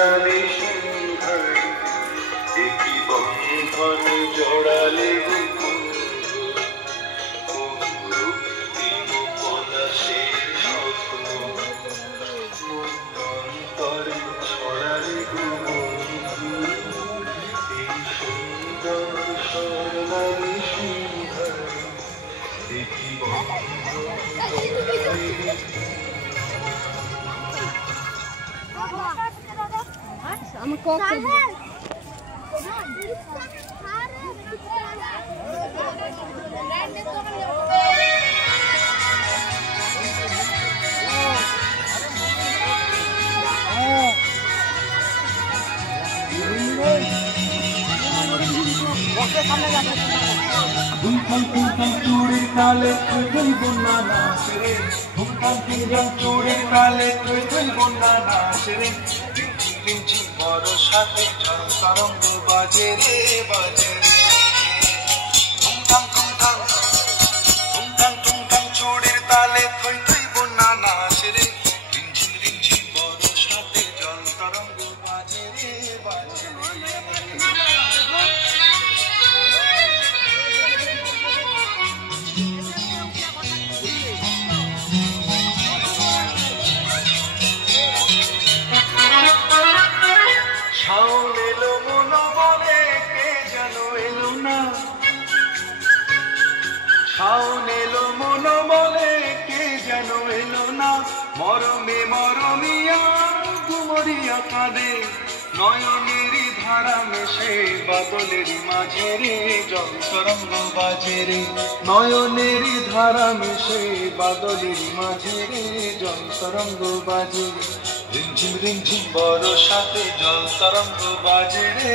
স্বর্ণালী সিংহায় একই বন্ধন জড়ালে পলাশের স্বপ্ন অন্তরে ছড়ালে এই সুন্দর স্বর্ণালী সিংহায় একই I'm a cocker. চুড়ির কালে তুই বন্যা নাচ রে চুড়ির কালে তুই বন্যা নাচ রে বড় সাথে জল তরঙ্গ বাজে রে বাজে রে টুংটাং টুংটাং টুংটাং টুংটাং চুড়ির তালে তুই বন্যা নাচ রে রিমঝিম রিমঝিম বড় সাথে জল তরঙ্গ বাজে রে বাজে রে শাওন এলো মন বলে কে যেন এলো না শাওন এলো মন বলে কে যেন এলো না মরমে মরমিয়া গুমরিয়া কাঁদে নয়নেরই ধারা মেশে বাদলেরই মাঝে রে জল তরঙ্গ বাজে রে নয়নেরই ধারা মেশে বাদলেরই মাঝে রে জল তরঙ্গ বাজে রিমঝিম রিমঝিম বড় সাথে জল তরঙ্গ বাজে রে